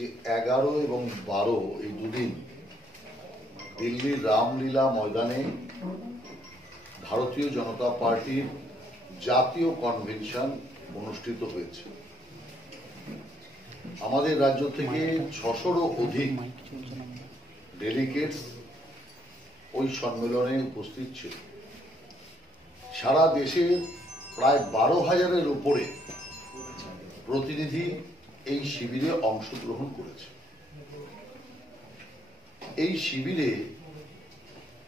যে 11 এবং 12 এই দুদিন দিল্লির রামলীলা ময়দানে ভারতীয় জনতা পার্টির জাতীয় কনভেনশন অনুষ্ঠিত হয়েছে। আমাদের রাজ্য থেকে 600-রও অধিক ডেলিগেটস ওই সম্মেলনে উপস্থিত ছিল। সারা দেশে প্রায় 12,000-এর উপরে প্রতিনিধি এই শিবিরে অংশগ্রহণ করেছে। এই শিবিরে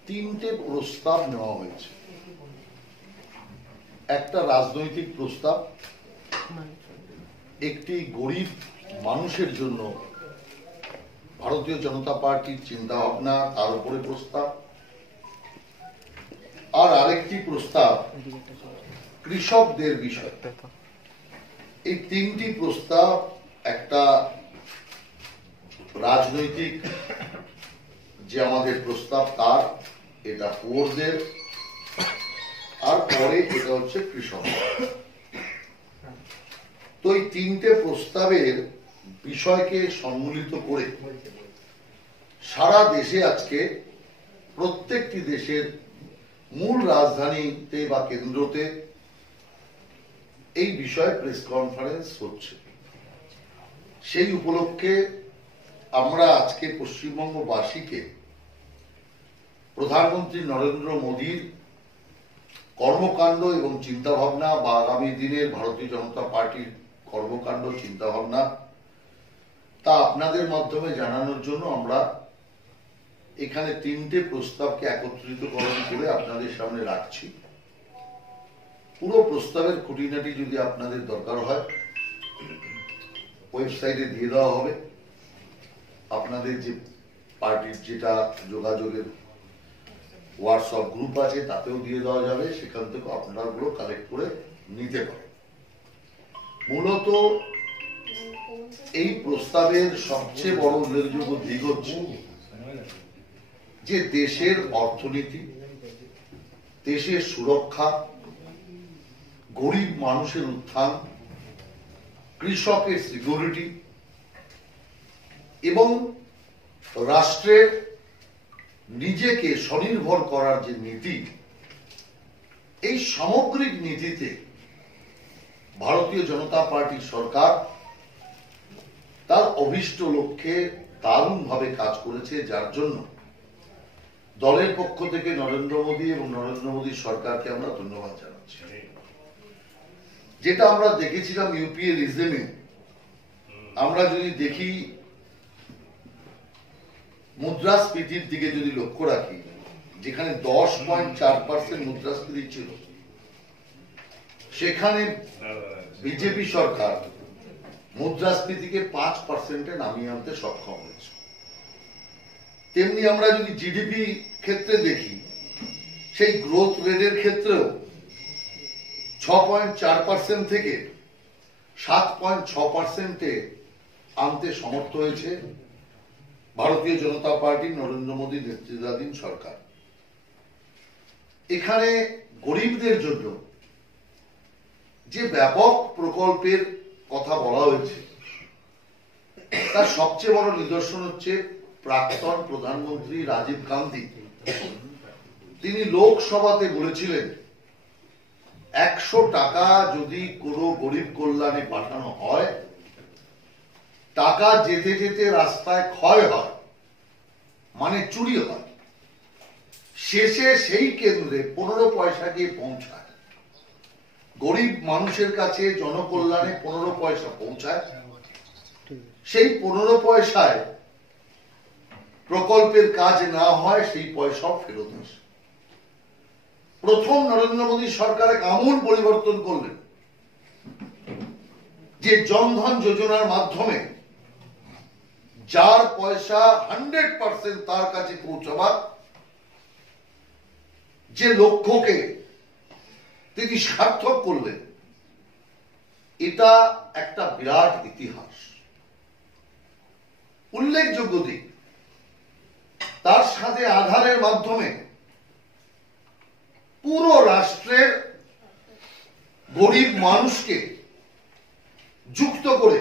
3টে প্রস্তাব নেওয়া হয়েছে। একটা রাজনৈতিক প্রস্তাব, একটি গরিব মানুষের জন্য ভারতীয় জনতা পার্টির চিন্তা ভাবনা তার উপরে প্রস্তাব, আর আরেকটি প্রস্তাব কৃষকদের বিষয়। এই 3টি প্রস্তাব একটা রাজনৈতিক যে আমাদের প্রস্তাব তার, এটা পুয়ারদের, আর পরে এটা হচ্ছে কৃষক। তো এই 3টে প্রস্তাবের বিষয়কে সম্মিলিত করে সারা দেশে আজকে প্রত্যেকটি দেশের মূল রাজধানীতে বা কেন্দ্রতে এই বিষয়ে প্রেস কনফারেন্স হচ্ছে। সেই উপলক্ষে আমরা আজকে পশ্চিমবঙ্গবাসীকে প্রধানমন্ত্রী নরেন্দ্র মোদীর কর্মকাণ্ড এবং চিন্তাভাবনা বা আগামী দিনের ভারতীয় জনতা পার্টির কর্মকাণ্ড চিন্তাভাবনা তা আপনাদের মাধ্যমে জানানোর জন্য আমরা এখানে 3টে প্রস্তাবকে একত্রিতকরণ করে আপনাদের সামনে রাখছি। পুরো প্রস্তাবের খুঁটিনাটি যদি আপনাদের দরকার হয় ওয়েবসাইটে দিয়ে দেওয়া হবে। আপনাদের যে পার্টির যেটা যোগাযোগের হোয়াটসঅ্যাপ গ্রুপ আছে তাতেও দিয়ে দেওয়া যাবে, সেখান থেকে আপনারা গুলো কালেক্ট করে নিতে পারেন। মূলত এই প্রস্তাবের সবচেয়ে বড় উল্লেখযোগ্য দিক হচ্ছে যে দেশের অর্থনীতি, দেশের সুরক্ষা, গরিব মানুষের উত্থান, কৃষকের সিকিউরিটি এবং রাষ্ট্রের নিজেকে স্বনির্ভর করার যে নীতি, এই সামগ্রিক নীতিতে ভারতীয় জনতা পার্টির সরকার তার অভীষ্ট লক্ষ্যে দারুণভাবে কাজ করেছে, যার জন্য দলের পক্ষ থেকে নরেন্দ্র মোদী এবং নরেন্দ্র মোদীর সরকারকে আমরা ধন্যবাদ জানাচ্ছি। যেটা আমরা দেখেছিলাম ইউপিএ রিজমে, আমরা যদি দেখি মুদ্রাস্ফীতির দিকে যদি লক্ষ্য রাখি, যেখানে 10.4% মুদ্রাস্ফীতি ছিল, সেখানে বিজেপি সরকার মুদ্রাস্ফীতিকে 5%-এ নামিয়ে আনতে সক্ষম হয়েছে। তেমনি আমরা যদি জিডিপি ক্ষেত্রে দেখি, সেই গ্রোথ রেটের ক্ষেত্রেও 6.4% থেকে 7.6%-এ আনতে সমর্থ হয়েছে ভারতীয় জনতা পার্টি নরেন্দ্র মোদী নেতৃত্বাধীন সরকার। এখানে গরিবদের জন্য যে ব্যাপক প্রকল্পের কথা বলা হয়েছে তার সবচেয়ে বড় নিদর্শন হচ্ছে প্রাক্তন প্রধানমন্ত্রী রাজীব গান্ধী। তিনি লোকসভাতে বলেছিলেন 100 টাকা যদি কোনো গরিব কল্যাণে পাঠানো হয়, টাকা যেতে যেতে রাস্তায় ক্ষয় হয়, মানে চুরি হয়, শেষে সেই কেন্দ্রে 15 পয়সা গিয়ে পৌঁছায়, গরিব মানুষের কাছে জনকল্যাণে 15 পয়সা পৌঁছায়, সেই 15 পয়সায় প্রকল্পের কাজ না হয়, সেই পয়সা ফেরত আসে। প্রথম নরেন্দ্র মোদী সরকার এক আমূল পরিবর্তন করলেন, যে জনধন যোজনার মাধ্যমে যার পয়সা 100% তার কাছে পৌঁছাবার যে লক্ষ্যকে তিনি সার্থক করলেন, এটা একটা বিরাট ইতিহাস। উল্লেখযোগ্য দিক, তার সাথে আধারের মাধ্যমে পুরো রাষ্ট্রের গরিব মানুষকে যুক্ত করে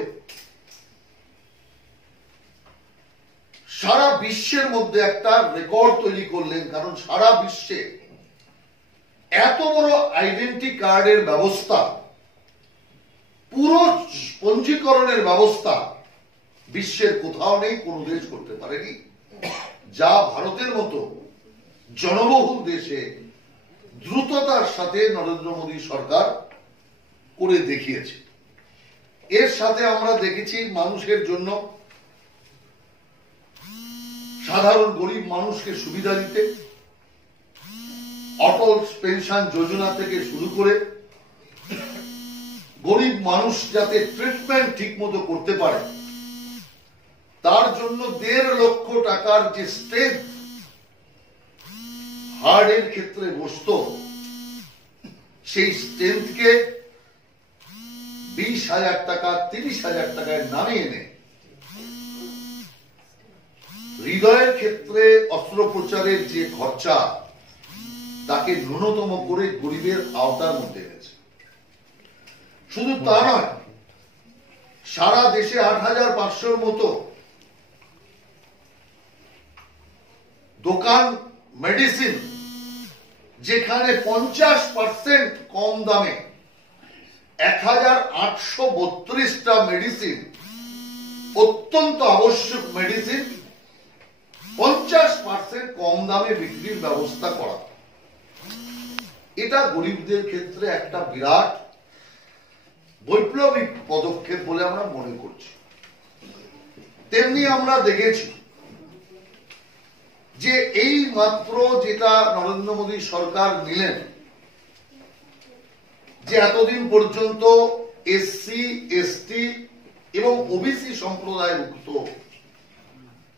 বিশ্বের মধ্যে একটা রেকর্ড তৈরি করলেন, কারণ সারা বিশ্বে এত বড় আইডেন্টি কার্ডের ব্যবস্থা, পুরো পঞ্জীকরণের ব্যবস্থা বিশ্বের কোথাও নেই, কোন দেশ করতে পারেনি, যা ভারতের মতো জনবহুল দেশে দ্রুততার সাথে নরেন্দ্র মোদী সরকার করে দেখিয়েছে। এর সাথে আমরা দেখেছি মানুষের জন্য, সাধারণ গরিব মানুষকে সুবিধা দিতে অটল পেনশন যোজনা থেকে শুরু করে গরিব মানুষ যাতে ট্রিটমেন্ট ঠিক মতো করতে পারে তার জন্য 1.5 লক্ষ টাকার যে স্ট্রেন্থ হার্টের ক্ষেত্রে বসতো, সেই স্ট্রেন্থকে 20,000 টাকা 30,000 টাকায় নামিয়ে এনে হৃদয়ের ক্ষেত্রে অস্ত্রোপচারের যে খরচা তাকে ন্যূনতম করে গরিবের আওতার মধ্যে এনেছে। শুধু তা নয়, সারা দেশে 8,500-র মতো দোকান মেডিসিন, যেখানে 50% কম দামে 1,832টা মেডিসিন, অত্যন্ত আবশ্যক মেডিসিন 50% কম দামে বিক্রির ব্যবস্থা করা। এটা গরিবদের ক্ষেত্রে একটা বিরাট বৈপ্লবিক পদক্ষেপ বলে আমরা মনে করছি। তেমনি আমরা দেখেছি যে এই মাত্র যেটা নরেন্দ্র মোদী সরকার নিলেন, যে এতদিন পর্যন্ত এসসি, এসটি এবং ওবিসি সম্প্রদায়ভুক্ত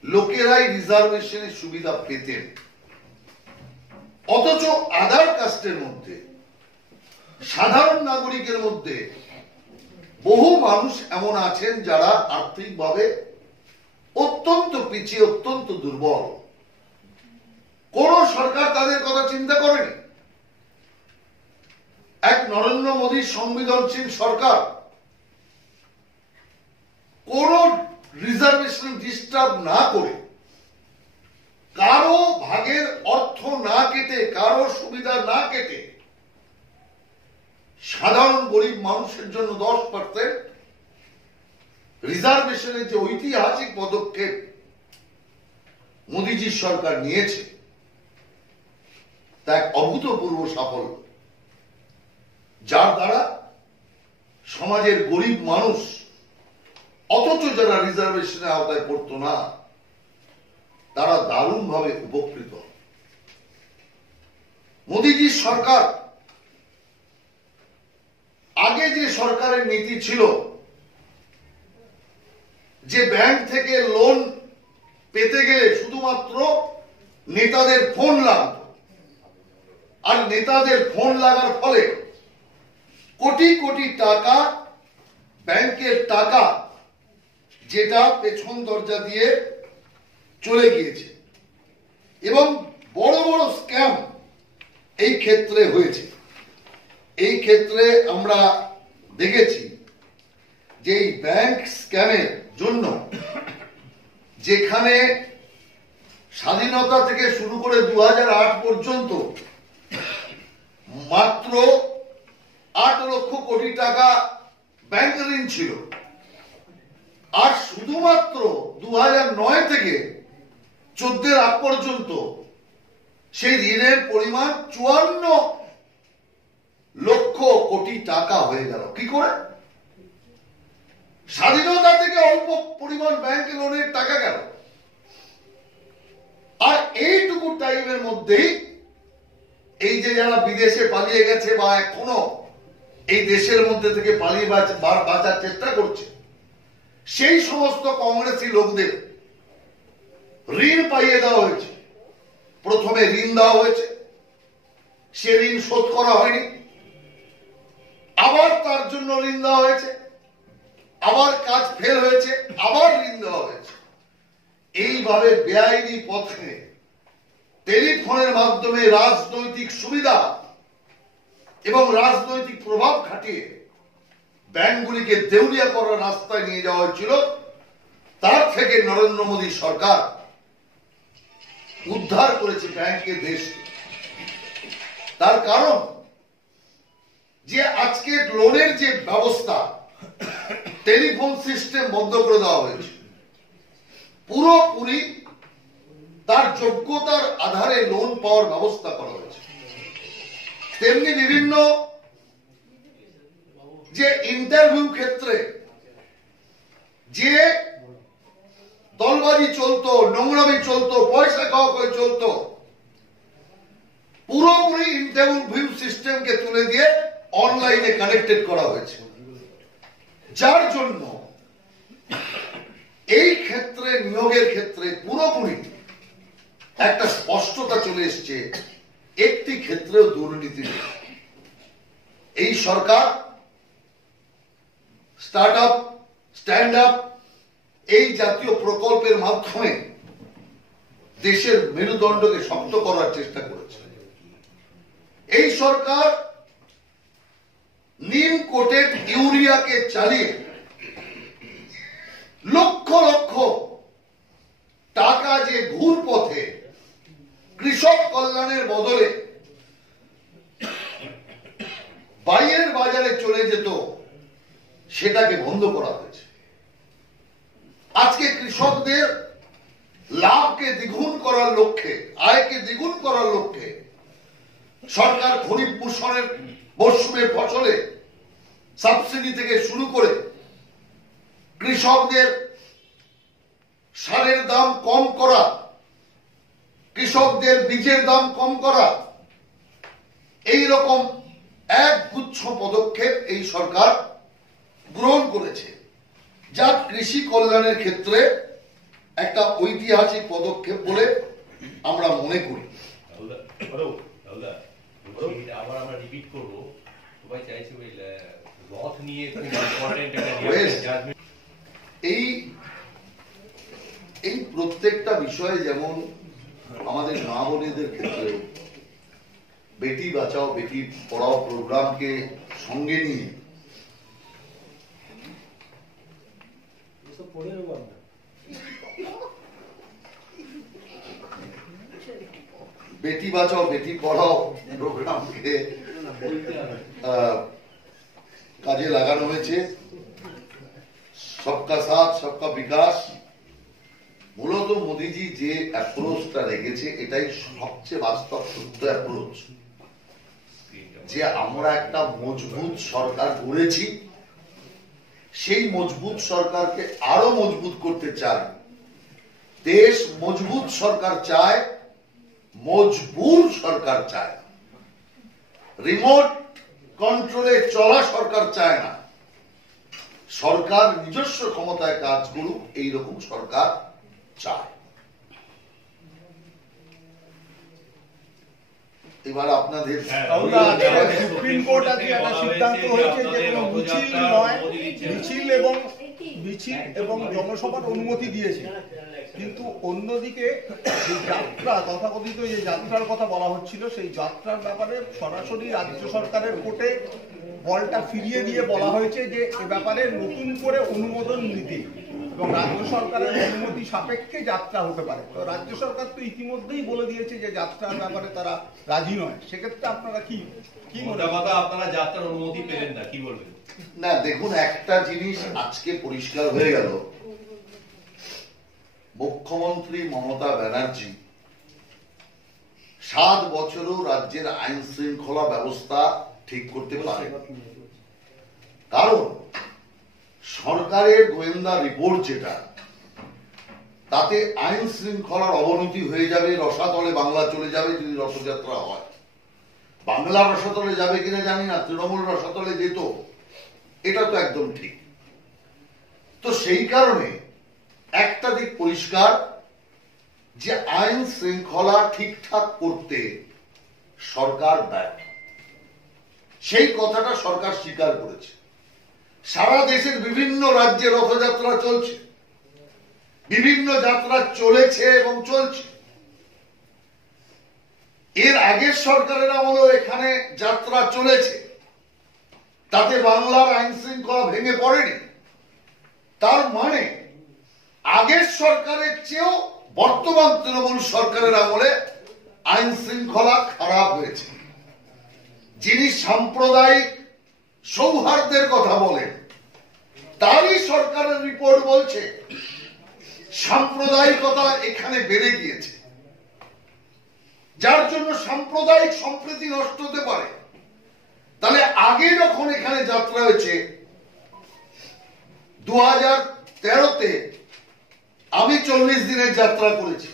লোকেরাই রিজার্ভেশনের সুবিধা পেতেন, অথচ আদার কাস্টের মধ্যে, সাধারণ নাগরিকের মধ্যে বহু মানুষ এমন আছেন যারা আর্থিকভাবে অত্যন্ত পিছিয়ে, অত্যন্ত দুর্বল। কোন সরকার তাদের কথা চিন্তা করেনি। এক নরেন্দ্র মোদীর সংবেদনশীল সরকার কোন রিজার্ভেশন ডিস্টার্ব না করে, কারো ভাগের অর্থ না কেটে, কারো সুবিধা না কেটে সাধারণ গরিব মানুষের জন্য 10% রিজার্ভেশনের যে ঐতিহাসিক পদক্ষেপ মোদীজির সরকার নিয়েছে তা এক অভূতপূর্ব সাফল্য, যার দ্বারা সমাজের গরিব মানুষ, অথচ যারা রিজার্ভেশনের আওতায় পড়তো না, তারা দারুণভাবে উপকৃত। মোদীজির সরকার, আগে যে সরকারের নীতি ছিল যে ব্যাংক থেকে লোন পেতে গেলে শুধুমাত্র নেতাদের ফোন লাগতো, আর নেতাদের ফোন লাগার ফলে কোটি কোটি টাকা, ব্যাংকের টাকা, যেটা পেছন দরজা দিয়ে চলে গিয়েছে এবং বড় বড় স্ক্যাম এই ক্ষেত্রে হয়েছে। এই ক্ষেত্রে আমরা দেখেছি যে এই ব্যাংক স্ক্যামের জন্য, যেখানে স্বাধীনতা থেকে শুরু করে 2008 পর্যন্ত মাত্র 8 লক্ষ কোটি টাকা ব্যাংক ঋণ ছিল, আর শুধুমাত্র 2009 থেকে 14 আগ পর্যন্ত সেই ঋণের পরিমাণ 54 লক্ষ কোটি টাকা হয়ে গেল। কি করে? স্বাধীনতা থেকে অল্প পরিমাণ ব্যাংক লোনের টাকা গেল, আর এইটুকু টাইমের মধ্যেই এই যে যারা বিদেশে পালিয়ে গেছে বা এখনো এই দেশের মধ্যে থেকে পালিয়ে বাঁচার চেষ্টা করছে, সেই সমস্ত কংগ্রেসী লোকদের ঋণ পাইয়ে দেওয়া হয়েছে। প্রথমে ঋণ দেওয়া হয়েছে, সে ঋণ শোধ করা হয়নি, আবার তার জন্য ঋণ দেওয়া হয়েছে, আবার কাজ ফেল হয়েছে, আবার ঋণ দেওয়া হয়েছে। এইভাবে বেআইনি পথে টেলিফোনের মাধ্যমে রাজনৈতিক সুবিধা এবং রাজনৈতিক প্রভাব খাটিয়ে ব্যাংকগুলিকে দেউলিয়া করার রাস্তায় নিয়ে যাওয়া হয়েছিল। তার থেকে নরেন্দ্র মোদী সরকার উদ্ধার করেছে ব্যাংকের দেশকে। তার কারণ যে আজকে লোনের যে ব্যবস্থা, টেলিফোন সিস্টেম বন্ধ করে দেওয়া হয়েছে, পুরোপুরি তার যোগ্যতার আধারে লোন পাওয়ার ব্যবস্থা করা হয়েছে। তেমনি বিভিন্ন যে ইন্টারভিউ ক্ষেত্রে যে দলবাজি চলতো, নোংরামি চলতো, পয়সা খাওয়া করে চলতো, পুরোপুরি ইন্টারভিউ সিস্টেমকে তুলে দিয়ে অনলাইনে কানেক্টেড করা হয়েছে, যার জন্য এই ক্ষেত্রে নিয়োগের ক্ষেত্রে পুরোপুরি একটা স্পষ্টতা চলে এসছে, একটি ক্ষেত্রেও দুর্নীতি নেই। এই সরকার স্টার্ট আপ, স্ট্যান্ড আপ, এই জাতীয় প্রকল্পের মাধ্যমে দেশের মেরুদণ্ডকে শক্ত করার চেষ্টা করেছে। এই সরকার নিম কোটেড ইউরিয়াকে চালিয়ে লক্ষ লক্ষ টাকা যে ঘুর পথে কৃষক কল্যাণের বদলে বাইরের বাজারে চলে যেত, সেটাকে বন্ধ করা হয়েছে। আজকে কৃষকদের লাভকে দ্বিগুণ করার লক্ষ্যে, আয়কে দ্বিগুণ করার লক্ষ্যে সরকার খরিফ মরশুমের ফসলে সাবসিডি থেকে শুরু করে কৃষকদের সারের দাম কম করা, কৃষকদের বীজের দাম কম করা, এই রকম এক গুচ্ছ পদক্ষেপ এই সরকার গ্রহণ করেছে, যা কৃষি কল্যাণের ক্ষেত্রে একটা ঐতিহাসিক পদক্ষেপ বলে আমরা মনে করি। আবার আমরা রিপিট করব, সবাই চাইছে ওই রথ নিয়ে খুব ইম্পর্টেন্ট এই প্রত্যেকটা বিষয়ে, যেমন আমাদের মা বোনেদের ক্ষেত্রে বেটি বাঁচাও বেটি পড়াও প্রোগ্রামকে সঙ্গে নিয়ে বেটি বাঁচাও বেটি পড়াও প্রোগ্রামকে কাজে লাগানো হয়েছে। সবকা সাথ সবকা বিকাশ, মূলত মোদিজি যে অ্যাপ্রোচটা রেখেছে এটাই সবচেয়ে বাস্তব সত্য অ্যাপ্রোচ, যে আমরা একটা মজবুত সরকার গড়েছি, সেই মজবুত সরকারকে আরো মজবুত করতে চাই। দেশ মজবুত সরকার চায়, মজবুর সরকার চায়, রিমোট কন্ট্রোলে চলা সরকার চায় না। সরকার নিজস্ব ক্ষমতায় কাজ করুক, এইরকম সরকার চায়। এবার আপনাদের সুপ্রিম কোর্ট আজকে একটা সিদ্ধান্ত হয়েছে যে কোনো মিছিল এবং জনসভার অনুমতি দিয়েছে, কিন্তু অন্যদিকে যে যাত্রা, তথাকথিত যে যাত্রার কথা বলা হচ্ছিল, সেই যাত্রার ব্যাপারে সরাসরি রাজ্য সরকারের কোর্টে বলটা ফিরিয়ে দিয়ে বলা হয়েছে যে এ ব্যাপারে নতুন করে অনুমোদন নিতে এবং রাজ্য সরকারের অনুমতি সাপেক্ষে যাত্রা হতে পারে। তো রাজ্য সরকার তো ইতিমধ্যেই বলে দিয়েছে যে যাত্রার ব্যাপারে তারা রাজি নয়। সেক্ষেত্রে আপনারা কি মনে কথা, আপনারা যাত্রার অনুমতি পেলেন না, কি বলবেন? না, দেখুন, একটা জিনিস আজকে পরিষ্কার হয়ে গেল, মুখ্যমন্ত্রী মমতা ব্যানার্জি 7 বছরও রাজ্যের আইন শৃঙ্খলা ব্যবস্থা ঠিক করতে পারে। কারণ সরকারের গোয়েন্দা রিপোর্ট যেটা, তাতে আইন শৃঙ্খলার অবনতি হয়ে যাবে, রসাতলে বাংলা চলে যাবে যদি রথযাত্রা হয়। বাংলা রসাতলে যাবে কিনা জানি না, তৃণমূল রসাতলে যেত, এটা তো একদম ঠিক। তো সেই কারণে একটা দিক পরিষ্কার, যে আইন শৃঙ্খলা ঠিকঠাক করতে সরকার ব্যর্থ, সেই কথাটা সরকার স্বীকার করেছে। সারা দেশের বিভিন্ন রাজ্যে রথযাত্রা চলছে, বিভিন্ন যাত্রা চলেছে এবং চলছে। এর আগের সরকারের আমলেও এখানে যাত্রা চলেছে, তাতে বাংলার আইন শৃঙ্খলা ভেঙে পড়েনি। তার মানে আগের সরকারের চেয়েও বর্তমান তৃণমূল সরকারের আমলে আইন শৃঙ্খলা খারাপ হয়েছে। যিনি সাম্প্রদায়িক সৌহার্দ্যের কথা বলেন, তারই সরকারের রিপোর্ট বলছে সাম্প্রদায়িকতা এখানে বেড়ে গিয়েছে, যার জন্য সাম্প্রদায়িক সম্প্রীতি নষ্ট হতে পারে। তাহলে আগে যখন এখানে যাত্রা হয়েছে 2013-তে আমি 40 দিনের যাত্রা করেছি,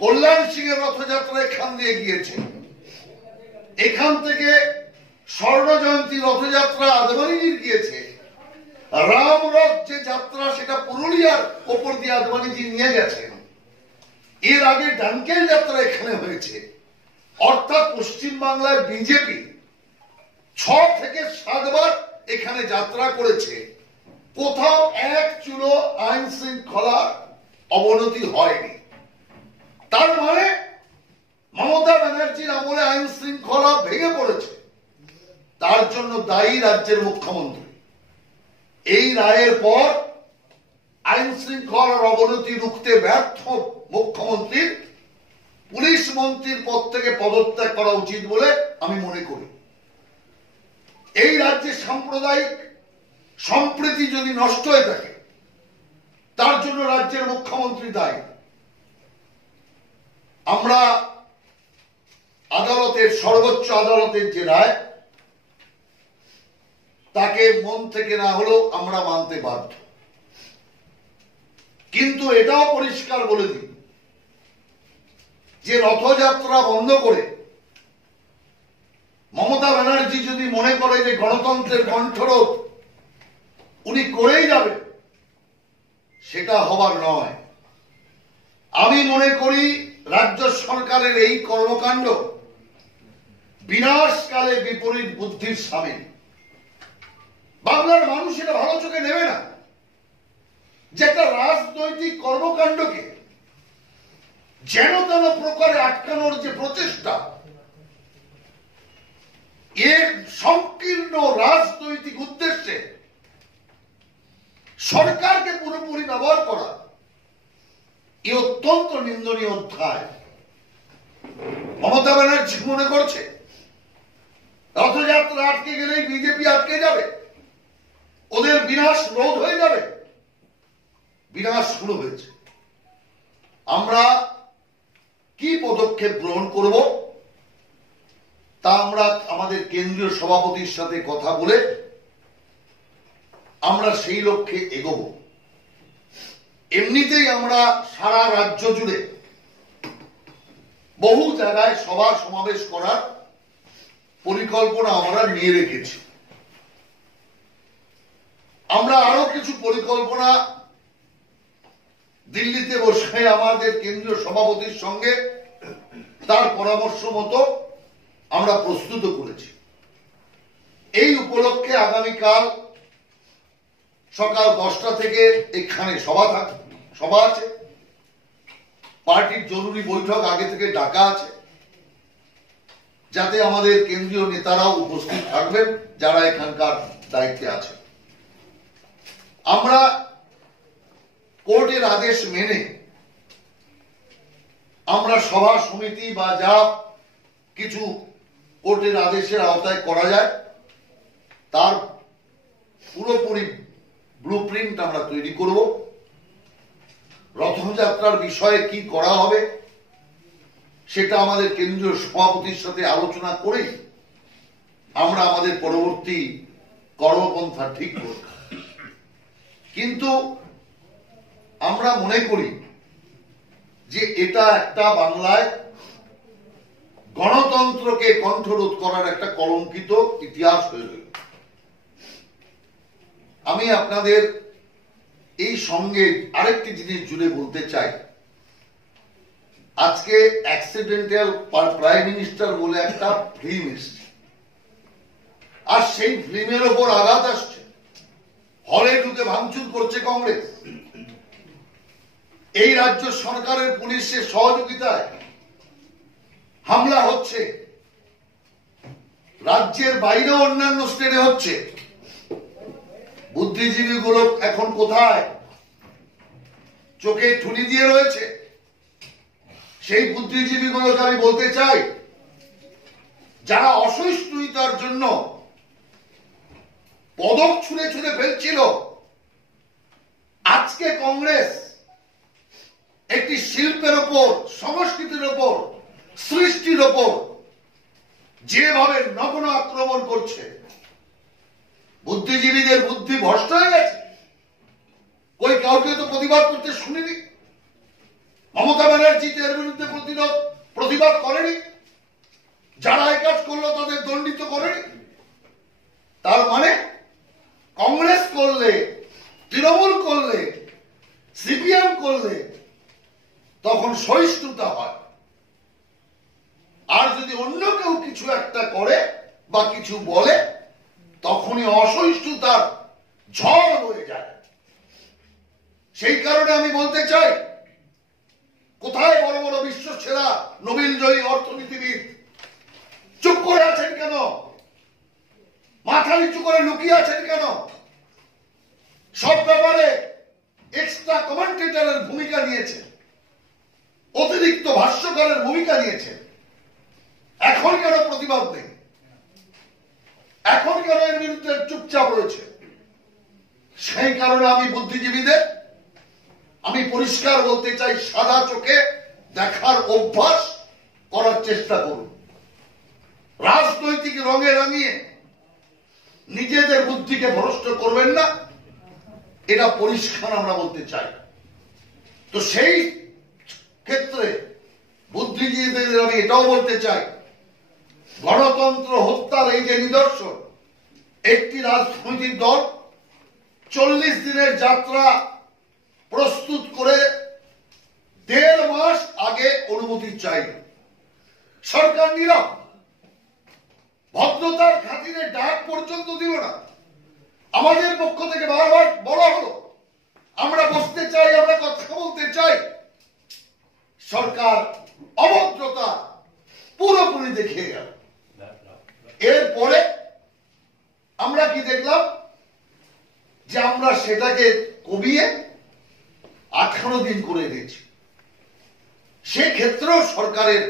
কল্যাণ সিং এর রথযাত্রা এখান দিয়ে গিয়েছে, এখান থেকে স্বর্ণ জয়ন্তী রথযাত্রা আদবানিজির গিয়েছে, রামরথ যে যাত্রা সেটা পুরুলিয়ার ওপর দিয়ে আদবানিজি নিয়ে গেছেন, এর আগে ডানকেল যাত্রা এখানে হয়েছে। অর্থাৎ পশ্চিমবাংলায় বিজেপি 6 থেকে 7 বার এখানে যাত্রা করেছে, কোথাও এক চুলো আইন শৃঙ্খলার অবনতি হয়নি। তার মানে মমতা ব্যানার্জির আমলে আইন শৃঙ্খলা ভেঙে পড়েছে, তার জন্য দায়ী রাজ্যের মুখ্যমন্ত্রী। এই রায়ের পর আইন শৃঙ্খলার অবনতি রুখতে ব্যর্থ মুখ্যমন্ত্রীর পুলিশ মন্ত্রীর পদ থেকে পদত্যাগ করা উচিত বলে আমি মনে করি। এই রাজ্যে সাম্প্রদায়িক সম্প্রীতি যদি নষ্ট হয়ে থাকে, তার জন্য রাজ্যের মুখ্যমন্ত্রী দায়ী। আমরা আদালতের, সর্বোচ্চ আদালতের যে রায়, তাকে মন থেকে না হলেও আমরা মানতে বাধ্য। কিন্তু এটাও পরিষ্কার বলে দিই যে রথযাত্রা বন্ধ করে মমতা ব্যানার্জি যদি মনে করে যে গণতন্ত্রের কণ্ঠরোধ উনি করেই যাবেন, সেটা হবার নয়। আমি মনে করি রাজ্য সরকারের এই কর্মকাণ্ড বিনাশকালে বিপরীত বুদ্ধির সামিল। বাংলার মানুষ এটা ভালো চোখে নেবে না যে একটা রাজনৈতিক কর্মকাণ্ডকে যেন তেন প্রকারে আটকানোর যে প্রচেষ্টা, এর সংকীর্ণ রাজনৈতিক উদ্দেশ্যে সরকারকে পুরোপুরি ব্যবহার করা, এ অত্যন্ত নিন্দনীয় অধ্যায়। মমতা ব্যানার্জি মনে করছে রথযাত্রা আটকে গেলেই বিজেপি আটকে যাবে, ওদের বিনাশ রোধ হয়ে যাবে। বিনাশ শুরু হয়েছে। আমরা কি পদক্ষেপ গ্রহণ করব তা আমরা আমাদের কেন্দ্রীয় সভাপতির সাথে কথা বলে আমরা সেই লক্ষ্যে এগোবো। এমনিতেই আমরা সারা রাজ্য জুড়ে বহু জায়গায় সভা সমাবেশ করার পরিকল্পনা আমরা নিয়ে রেখেছি। আমরা আরো কিছু পরিকল্পনা দিল্লিতে বসে আমাদের কেন্দ্রীয় সভাপতির সঙ্গে তার পরামর্শ মতো আমরা প্রস্তুত করেছি। এই উপলক্ষে আগামীকাল সকাল 10টা থেকে এখানে সভা আছে, পার্টির জরুরি বৈঠক আগে থেকে ডাকা আছে, যাতে আমাদের কেন্দ্রীয় নেতারাও উপস্থিত থাকবেন যারা এখানকার দায়িত্বে আছে। আমরা কোর্টের আদেশ মেনে আমরা সভা সমিতি বা যা কিছু কোর্টের আদেশের আওতায় করা যায় তার পুরোপুরি ব্লুপ্রিন্ট আমরা তৈরি করব। রথযাত্রার বিষয়ে কি করা হবে সেটা আমাদের কেন্দ্রীয় সভাপতির সাথে আলোচনা করেই আমরা আমাদের পরবর্তী কর্মপন্থা ঠিক করব। কিন্তু আমরা মনে করি যে এটা একটা বাংলায় গণতন্ত্রকে কণ্ঠরোধ করার একটা কলঙ্কিত ইতিহাস হয়ে রইল। আমি আপনাদের এই সঙ্গে আরেকটি জিনিস জুড়ে বলতে চাই। আজকে অ্যাক্সিডেন্টাল প্রাইম মিনিস্টার বলে একটা ফিল্ম এসছে, আর সেই ফিল্মের ওপর আঘাত আসছে, হলে ঢুকে ভাঙচুর করছে কংগ্রেস। এই রাজ্য সরকারের পুলিশের সহযোগিতায় হামলা হচ্ছে, রাজ্যের বাইরেও অন্যান্য স্টেটে হচ্ছে। বুদ্ধিজীবীগুলো এখন কোথায়? চোখে ঠুলি দিয়ে রয়েছে। সেই বুদ্ধিজীবীগুলোকে আমি বলতে চাই, যারা অসহিষ্ণুতার জন্য পদক ছুঁড়ে ছুঁড়ে ফেলছিল, আজকে কংগ্রেস একটি শিল্পের ওপর, সংস্কৃতির ওপর, সৃষ্টির ওপর যেভাবে নগ্ন আক্রমণ করছে, বুদ্ধিজীবীদের বুদ্ধি ভ্রষ্ট হয়ে গেছে। ওই কাউকে তো প্রতিবাদ করতে শুনিনি। মমতা ব্যানার্জি এর বিরুদ্ধে প্রতিবাদ করেনি। যারা এই কাজ করলো তাদের দণ্ডিত করেনি। তার মানে কংগ্রেস করলে, তৃণমূল করলে, সিপিএম করলে তখন সহিষ্ণুতা হয়, আর যদি অন্য কেউ কিছু একটা করে বা কিছু বলে তখনই অসহিষ্ণুতার ঝড় হয়ে যায়। সেই কারণে আমি বলতে চাই, কোথায় বড় বড় বিশ্ব সেরা নোবেলজয়ী অর্থনীতিবিদ চুপ করে আছেন কেন? মাথা নিচু করে লুকিয়ে আছেন কেন? সব ব্যাপারে এক্সট্রা কমেন্টেটরের ভূমিকা নিয়েছেন, অতিরিক্ত ভাষ্যকারের ভূমিকা নিয়েছেন। এখন কেন প্রতিবাদ নেই? এখন কেন এর বিরুদ্ধে চুপচাপ রয়েছে? সেই কারণে আমি বুদ্ধিজীবীদের আমি পরিষ্কার বলতে চাই, সাদা চোখে দেখার অভ্যাস করার চেষ্টা করুন। রাজনৈতিক রঙে রাঙিয়ে নিজেদের বুদ্ধিকে ভ্রষ্ট করবেন না, এটা পরিষ্কার আমরা বলতে চাই। তো সেই ক্ষেত্রে বুদ্ধিজীবীদের আমি এটাও বলতে চাই, গণতন্ত্র হত্যার এই যে নিদর্শন, একটি রাজনৈতিক দল 40 দিনের যাত্রা প্রস্তুত করে 1.5 মাস আগে অনুমতি চাই। সরকার নীরব, ভদ্রতার খাতিরে ডাক পর্যন্ত দিল না। আমাদের পক্ষ থেকে বারবার বলা হলো আমরা বসতে চাই, আমরা কথা বলতে চাই। সরকার অভদ্রতা পুরোপুরি দেখিয়ে গেল। এরপরে আমরা কি দেখলাম, যে আমরা সেটাকে কমিয়ে 18 দিন করে দিয়েছি। সেক্ষেত্রেও সরকারের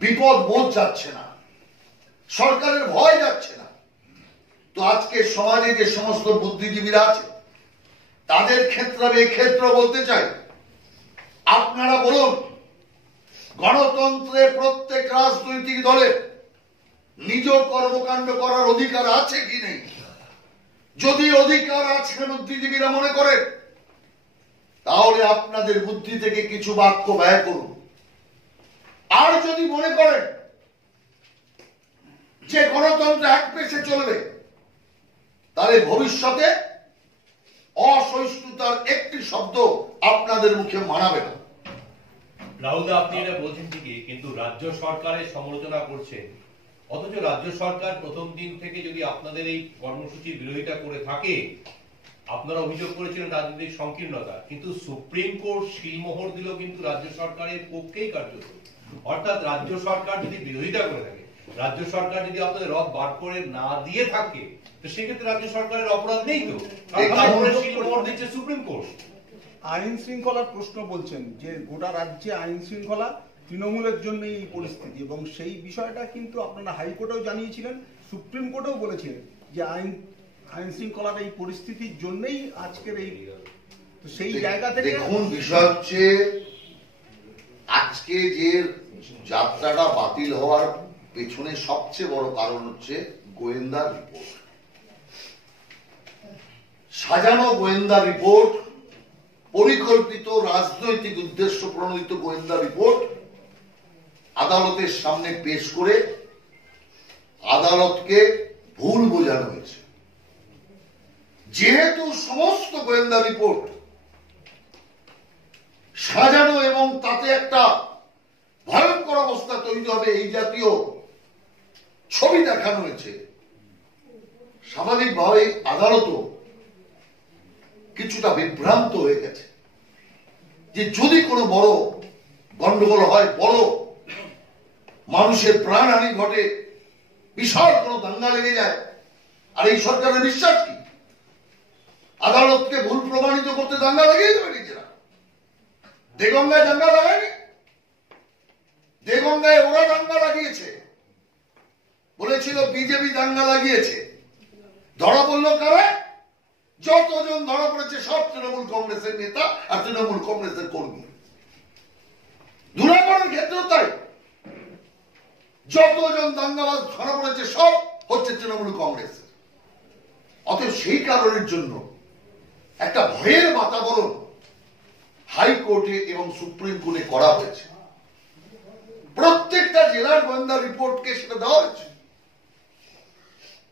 বিপদ বোধ যাচ্ছে না, সরকারের ভয় যাচ্ছে না। তো আজকে সমাজে যে সমস্ত বুদ্ধিজীবীরা আছে তাদের ক্ষেত্রে আমি এই ক্ষেত্র বলতে চাই, আপনারা বলুন, গণতন্ত্রে প্রত্যেক রাজনৈতিক দলের নিজ কর্মকাণ্ড করার অধিকার আছে কি নেই? যদি অধিকার আছে বুদ্ধিজীবীরা মনে করেন, তাহলে আপনাদের বুদ্ধি থেকে কিছু বাক্য ব্যয় করুন। আর যদি মনে করেন যে গণতন্ত্র এক পেশে চলবে, তাহলে ভবিষ্যতে অসহিষ্ণুতার একটি শব্দ আপনাদের মুখে মানাবে না। রাহুলদা, আপনি এটা বলছেন ঠিকই, কিন্তু রাজ্য সরকারের সমালোচনা করছেন, অথচ রাজ্য সরকার প্রথম দিন থেকে যদি আপনাদের এই কর্মসূচির বিরোধিতা করে থাকে, আপনারা অভিযোগ করেছিলেন রাজনৈতিক সংকীর্ণতা, কিন্তু সুপ্রিম কোর্ট শিলমোহর দিল কিন্তু রাজ্য সরকারের পক্ষেই কার্যত। অর্থাৎ রাজ্য সরকার যদি বিরোধিতা করে থাকে, রাজ্য সরকার যদি আপনাদের রদ বার করে না দিয়ে থাকে, তো সেক্ষেত্রে রাজ্য সরকারের অপরাধ নেই তো, শিলমোহর দিচ্ছে সুপ্রিম কোর্ট। আইন শৃঙ্খলার প্রশ্ন বলছেন যে গোটা রাজ্যে আইন শৃঙ্খলা, তৃণমূলের জন্য এই পরিস্থিতি, এবং সেই বিষয়টা কিন্তু আপনারা হাইকোর্টেও জানিয়েছিলেন, সুপ্রিম কোর্টেও বলেছিলেন যে আইন শৃঙ্খলার এই পরিস্থিতির জন্যই আজকের এই। তো সেই জায়গা থেকে দেখুন, বিষয় হচ্ছে আজকে যে যাত্রাটা বাতিল হওয়ার পেছনে সবচেয়ে বড় কারণ হচ্ছে গোয়েন্দা রিপোর্ট, সাজানো গোয়েন্দা রিপোর্ট, পরিকল্পিত রাজনৈতিক উদ্দেশ্য প্রণোদিত গোয়েন্দা রিপোর্ট আদালতের সামনে পেশ করে আদালতকে ভুল বোঝানো হয়েছে। যেহেতু সমস্ত গোয়েন্দা রিপোর্ট সাজানো এবং তাতে একটা ভয়ঙ্কর অবস্থা তৈরি হবে এই জাতীয় ছবি দেখানো হয়েছে, স্বাভাবিকভাবে আদালতও কিছুটা বিভ্রান্ত হয়ে গেছে যে যদি কোনো বড় গন্ডগোল হয়, বড় মানুষের প্রাণহানি ঘটে, বিশাল কোনো দাঙ্গা লেগে যায়, আর এই সরকারের বিশ্বাস কি আদালতকে ভুল প্রমাণিত করতে দাঙ্গা লাগিয়ে দেবে নিজেরা? দেগঙ্গায় দাঙ্গা লাগায়নি, দরভঙ্গায় ওরা দাঙ্গা লাগিয়েছে, বলেছিল বিজেপি দাঙ্গা লাগিয়েছে। ধরা পড়লো কারা? যতজন ধরা পড়েছে সব তৃণমূল কংগ্রেসের নেতা আর তৃণমূল কংগ্রেসের কর্মী। ধুলাগড়ের ক্ষেত্রেও তাই, যতজন দাঙ্গাবাজ ধরা পড়েছে সব হচ্ছে তৃণমূল কংগ্রেসের। অতএব সেই কারণের জন্য একটা ভয়ের বাতাবরণ হাইকোর্টে এবং সুপ্রিম কোর্টে করা হয়েছে। প্রত্যেকটা জেলার গোয়েন্দা রিপোর্টকে সেটা দেওয়া হয়েছে,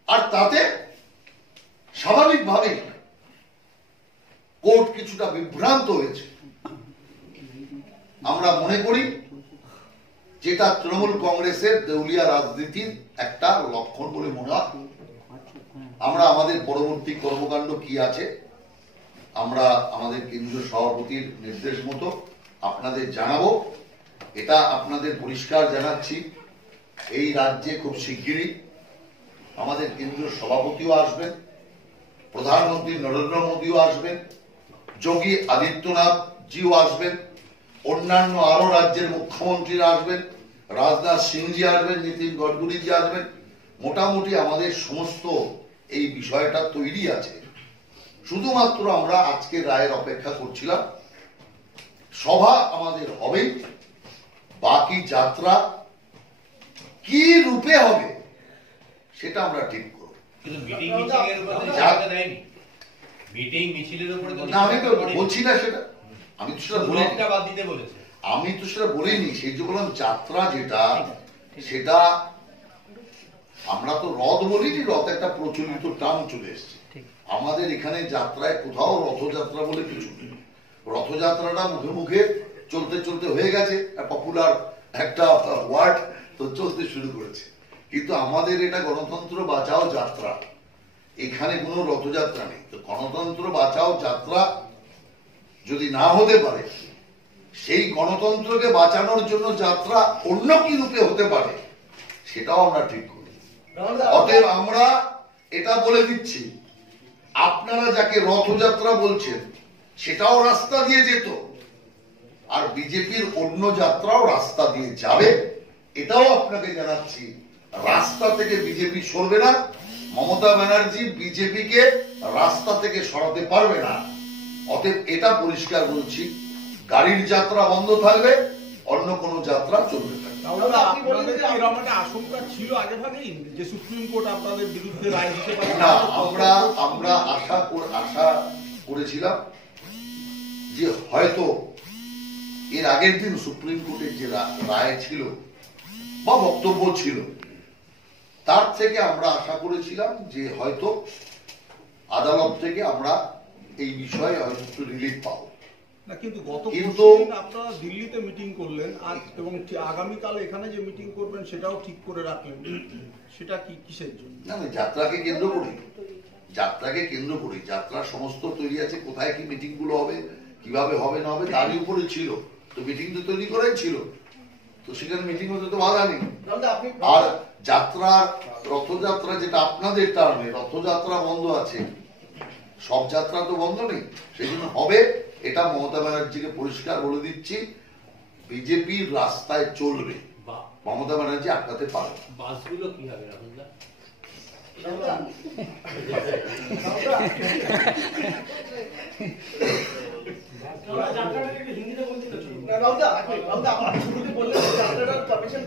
আর তাতে স্বাভাবিকভাবেই কোর্ট কিছুটা বিভ্রান্ত হয়েছে। আমরা মনে করি যেটা তৃণমূল কংগ্রেসের দেউলিয়া রাজনীতির একটা লক্ষণ বলে মনে হয়। আমরা আমাদের পরবর্তী কর্মকাণ্ড কি আছে আমরা আমাদের কেন্দ্রীয় সভাপতির নির্দেশ মতো আপনাদের জানাবো। এটা আপনাদের পরিষ্কার জানাচ্ছি, এই রাজ্যে খুব শিগগিরই আমাদের কেন্দ্রীয় সভাপতিও আসবেন, প্রধানমন্ত্রী নরেন্দ্র মোদীও আসবেন, যোগী আদিত্যনাথ জিও আসবেন, অন্যান্য আরো রাজ্যের মুখ্যমন্ত্রীরা আসবেন, রাজনাথ সিংজি আসবেন, নীতিন গডকরিজি আসবেন। মোটামুটি আমাদের সমস্ত এই বিষয়টা তৈরি আছে, শুধুমাত্র আমরা আজকের রায়ের অপেক্ষা করছিলাম। সভা আমাদের হবেই, বাকি যাত্রা কি রূপে হবে সেটা আমরা ঠিক করব। কিন্তু মিটিং মিছিলের উপরে জায়গা দেয়নি, মিটিং মিছিলের উপরে তো না, আমি তো বলছি না সেটা, আমি তো সেটা বলিনি, বাদ দিতে বলেছে, আমি তো সেটা বলিনি। সেই যে বললাম যাত্রা যেটা, সেটা আমরা তো রথ বলিনি, রথ একটা প্রচলিত টার্ম চলে এসছে। আমাদের এখানে যাত্রায় কোথাও রথযাত্রা বলে কিছু নেই। রথযাত্রাটা মুখে মুখে চলতে চলতে হয়ে গেছে, পপুলার একটা ওয়ার্ড, তো চলতে শুরু করেছে। কিন্তু আমাদের এটা গণতন্ত্র বাঁচাও যাত্রা, এখানে কোনো রথযাত্রা নেই। তো গণতন্ত্র বাঁচাও যাত্রা যদি না হতে পারে, সেই গণতন্ত্রকে বাঁচানোর জন্য যাত্রা অন্য কি রূপে হতে পারে সেটাও আমরা ঠিক করি। অতএব আমরা এটা বলে দিচ্ছি, আপনারা যাকে রথযাত্রা বলছেন সেটাও রাস্তা দিয়ে যেত, আর বিজেপির অন্য যাত্রাও রাস্তা দিয়ে যাবে, এটাও আপনাকে জানাচ্ছি। রাস্তা থেকে বিজেপি সরবে না, মমতা ব্যানার্জি বিজেপিকে রাস্তা থেকে সরাতে পারবে না। অতএব এটা পরিষ্কার বলছি, গাড়ির যাত্রা বন্ধ থাকবে, অন্য কোন যাত্রা চলবে থাকবে। আশঙ্কা ছিল আগে ভাগেই যে সুপ্রিম কোর্ট আপনাদের বিরুদ্ধে রায় দিতে পারে না, আমরা আশা করেছিলাম যে হয়তো এর আগের দিন সুপ্রিম কোর্টের যে রায় ছিল বা বক্তব্য ছিল, তার থেকে আমরা আশা করেছিলাম যে হয়তো আদালত থেকে আমরা এই বিষয়ে হয়তো রিলিফ পাবো। কিন্তু আপনারা দিল্লিতে মিটিং করলেন এবং আগামীকাল এখানে যে মিটিং করবেন সেটাও ঠিক করে রাখলেন, সেটা কি কিসের জন্য? না, যাত্রাকে কেন্দ্র করি, যাত্রার সমস্ত তৈরি আছে, কোথায় কি মিটিং গুলো হবে, কিভাবে হবে না হবে তারই উপরে ছিল। তো মিটিং তো তৈরি করাই ছিল, তো সেখানে মিটিং হতে তো বাধা নেই। আর যাত্রার রথযাত্রা যেটা আপনাদের টার্মে, রথযাত্রা বন্ধ আছে, সব যাত্রা তো বন্ধ নেই, সেই জন্য হবে। এটা মমতা ব্যানার্জিকে পরিষ্কার বলে দিচ্ছি, বিজেপির রাস্তায় চলবে, মমতা ব্যানার্জি আটকাতে পারে। বাসগুলো কি হবে রাহুলদা?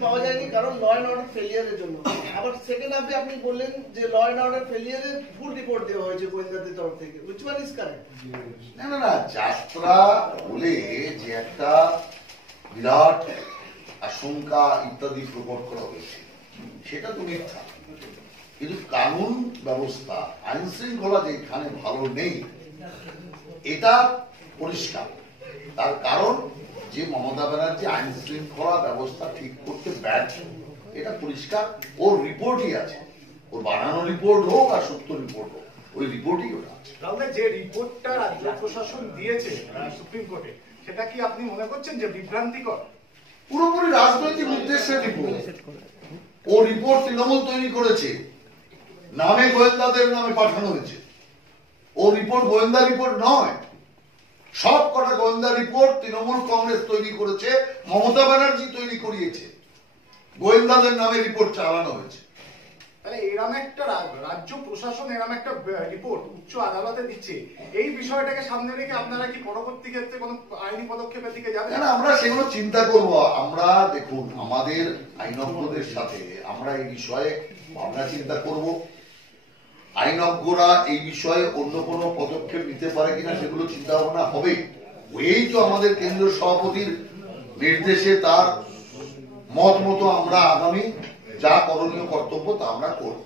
পাওয়া যায়নি কারণ ল অ্যান্ড অর্ডার ফেলিয়ারের জন্য। আবার সেকেন্ড হাফে আপনি বললেন যে ল অ্যান্ড অর্ডার ফেলিয়ারের ফুল রিপোর্ট দেওয়া হয়েছে গোয়েন্দাদের তরফ থেকে। which one is correct? না, যাত্রা বলে যে একটা বিরাট আশঙ্কা ইত্যাদি প্রকট করা হয়েছে, সেটা তো মিথ্যা। কিন্তু কানুন ব্যবস্থা, আইন শৃঙ্খলা যেখানে ভালো নেই, এটা পরিষ্কার। তার কারণ যে মমতা ব্যানার্জি আইন শৃঙ্খলা ব্যবস্থা ঠিক করতে ব্যর্থ, এটা পরিষ্কার। ওর রিপোর্টই আছে, ওর বানানো রিপোর্ট হোক আর সত্য রিপোর্ট হোক, ওই রিপোর্টই ওটা আছে। যে রিপোর্টটা রাজ্য প্রশাসন দিয়েছে সুপ্রিম কোর্টে, সেটা কি আপনি মনে করছেন যে বিভ্রান্তিকর? পুরোপুরি রাজনৈতিক উদ্দেশ্যে রিপোর্ট। ও রিপোর্ট তৃণমূল তৈরি করেছে, নামে গোয়েন্দাদের নামে পাঠানো হয়েছে। ও রিপোর্ট গোয়েন্দা রিপোর্ট নয়, সব কটা গোয়েন্দা রিপোর্ট তৃণমূল কংগ্রেস তৈরি করেছে, মমতা ব্যানার্জি তৈরি করিয়েছে। গোয়েন্দাদের নামে রিপোর্ট চালানো হয়েছে। তাহলে এরম একটা রাজ্য প্রশাসন এরম একটা রিপোর্ট উচ্চ আদালতে দিচ্ছে, এই বিষয়টাকে সামনে রেখে আপনারা কি পরবর্তী ক্ষেত্রে কোনো আইনি পদক্ষেপের দিকে যাবেন? না, আমরা সেগুলো চিন্তা করব। আমরা দেখুন, আমাদের আইনজ্ঞদের সাথে আমরা এই বিষয়ে ভাবনা চিন্তা করব। আইনজ্ঞরা এই বিষয়ে অন্য কোনো পদক্ষেপ নিতে পারে কিনা সেগুলো চিন্তা ভাবনা হবে। এই তো আমাদের কেন্দ্রীয় সভাপতির নির্দেশে তার মত মতো আমরা আগামী যা করণীয় কর্তব্য তা আমরা করব।